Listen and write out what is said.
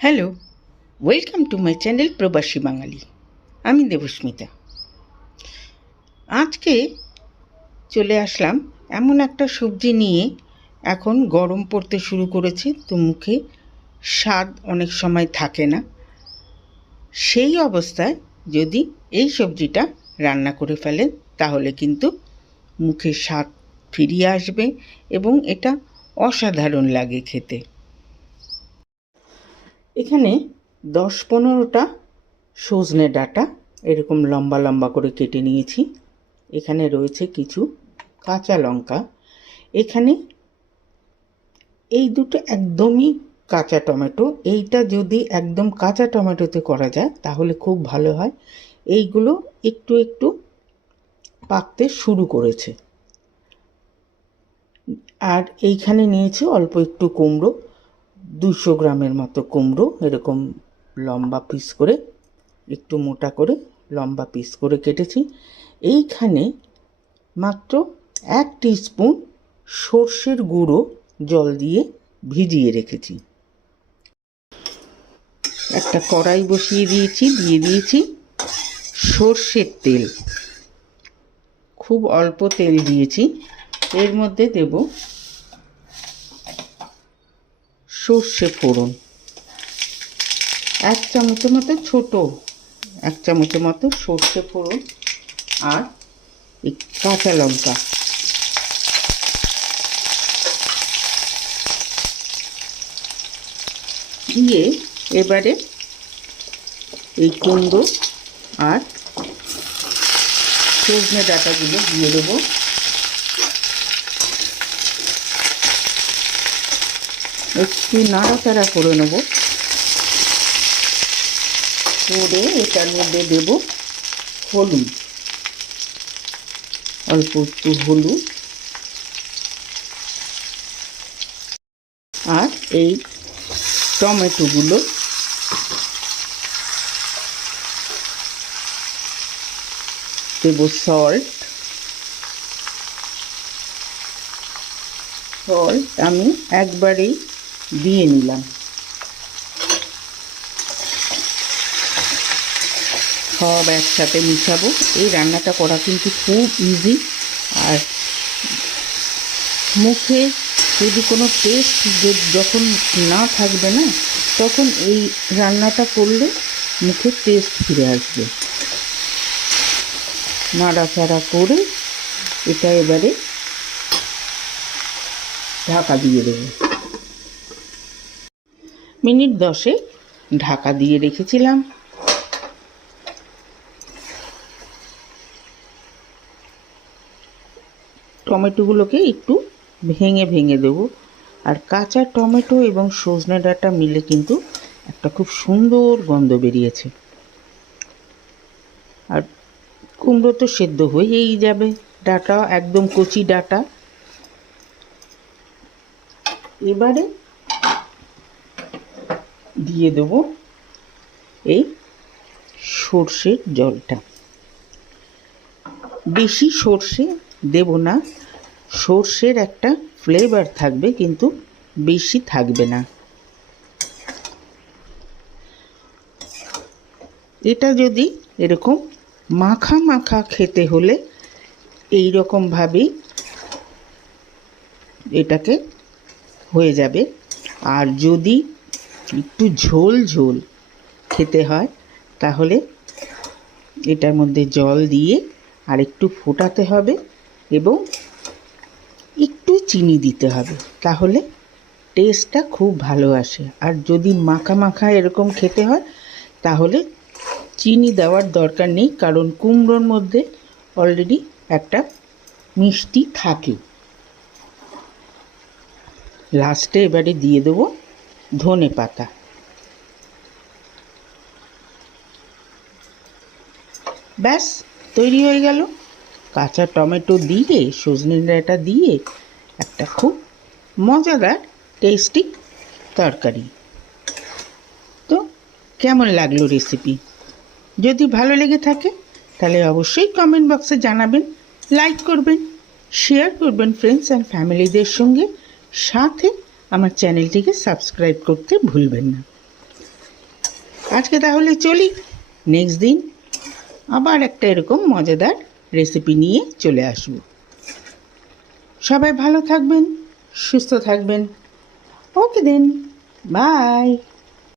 Hello, welcome to my channel প্রবাসী বাঙালি। আমি দেবস্মিতা। আজকে চলে আসলাম এমন একটা সবজি নিয়ে। এখন গরম পড়তে শুরু করেছে, তো মুখে স্বাদ অনেক সময় থাকে না। সেই অবস্থায় যদি এই সবজিটা রান্না করে ফেলেন তাহলে কিন্তু মুখে স্বাদ ফিরিয়ে আসবে এবং এটা অসাধারণ লাগে খেতে। এখানে 10-15টা সজনে ডাঁটা এরকম লম্বা লম্বা করে কেটে নিয়েছি। এখানে রয়েছে কিছু কাঁচা লঙ্কা। এখানে এই দুটো একদমই কাঁচা টমেটো। এইটা যদি একদম কাঁচা টমেটোতে করা যায় তাহলে খুব ভালো হয়। এইগুলো একটু একটু পাকতে শুরু করেছে। আর এইখানে নিয়েছি অল্প একটু কুমড়ো, 200 গ্রামের মতো কুমড়ো এরকম লম্বা পিস করে, একটু মোটা করে লম্বা পিস করে কেটেছি। এইখানে মাত্র 1 টিস্পুন সর্ষের গুঁড়ো জল দিয়ে ভিজিয়ে রেখেছি। একটা কড়াই বসিয়ে দিয়ে দিয়েছি সর্ষের তেল। খুব অল্প তেল দিয়েছি। এর মধ্যে দেব সর্ষে ফোড়ন, 1 চামচের মতো, ছোট 1 চামচের মতো সর্ষে ফোড়ন আর কাঁচা লঙ্কা। দিয়ে এবারে এই কুমড়ো আর সজনে ডাঁটাগুলো দিয়ে দেবো। একটু নাড়াচাড়া করে নেব। করে এটার মধ্যে দেব হলুদ, অল্প একটু হলুদ আর এই টমেটোগুলো দেব সল্ট আমি একবারেই দিয়ে নিলাম। সব একসাথে মিশাবো। এই রান্নাটা করা কিন্তু খুব ইজি। আর মুখে যদি কোনো টেস্ট যখন না থাকবে না, তখন এই রান্নাটা করলে মুখে টেস্ট ফিরে আসবে। নাড়াচাড়া করে এটা এবারে ঢাকা দিয়ে দেব। মিনিট 10 ঢাকা দিয়ে রেখেছিলাম। টমেটোগুলোকে একটু ভেঙে ভেঙে দেবো। আর কাঁচা টমেটো এবং সজনে ডাঁটা মিলে কিন্তু একটা খুব সুন্দর গন্ধ বেরিয়েছে। আর কুমড়ো তো সেদ্ধ হয়েই যাবে, ডাঁটা একদম কচি ডাঁটা। এবারে দিয়ে দেব এই সর্ষের জলটা। বেশি সর্ষে দেব না, সর্ষের একটা ফ্লেভার থাকবে কিন্তু বেশি থাকবে না। এটা যদি এরকম মাখা মাখা খেতে হলে এই রকমভাবেই এটাকে হয়ে যাবে। আর যদি একটু ঝোল ঝোল খেতে হয় তাহলে এটার মধ্যে জল দিয়ে আর একটু ফোটাতে হবে এবং একটু চিনি দিতে হবে, তাহলে টেস্টটা খুব ভালো আসে। আর যদি মাখা মাখা এরকম খেতে হয় তাহলে চিনি দেওয়ার দরকার নেই, কারণ কুমড়োর মধ্যে অলরেডি একটা মিষ্টি থাকে। লাস্টে এবারে দিয়ে দেবো ধনে পাতা। ব্যাস তৈরি হয়ে গেল কাঁচা টমেটো দিয়ে সজনে ডাঁটা দিয়ে একটা খুব মজাদার টেস্টি তরকারি। তো কেমন লাগলো রেসিপি? যদি ভালো লেগে থাকে তাহলে অবশ্যই কমেন্ট বক্সে জানাবেন, লাইক করবেন, শেয়ার করবেন ফ্রেন্ডস অ্যান্ড ফ্যামিলিদের সঙ্গে। সাথে আমার চ্যানেলটিকে সাবস্ক্রাইব করতে ভুলবেন না। আজকে তাহলে চলি, নেক্সট দিন আবার একটা এরকম মজাদার রেসিপি নিয়ে চলে আসব। সবাই ভালো থাকবেন, সুস্থ থাকবেন। ওকে দেন, বাই।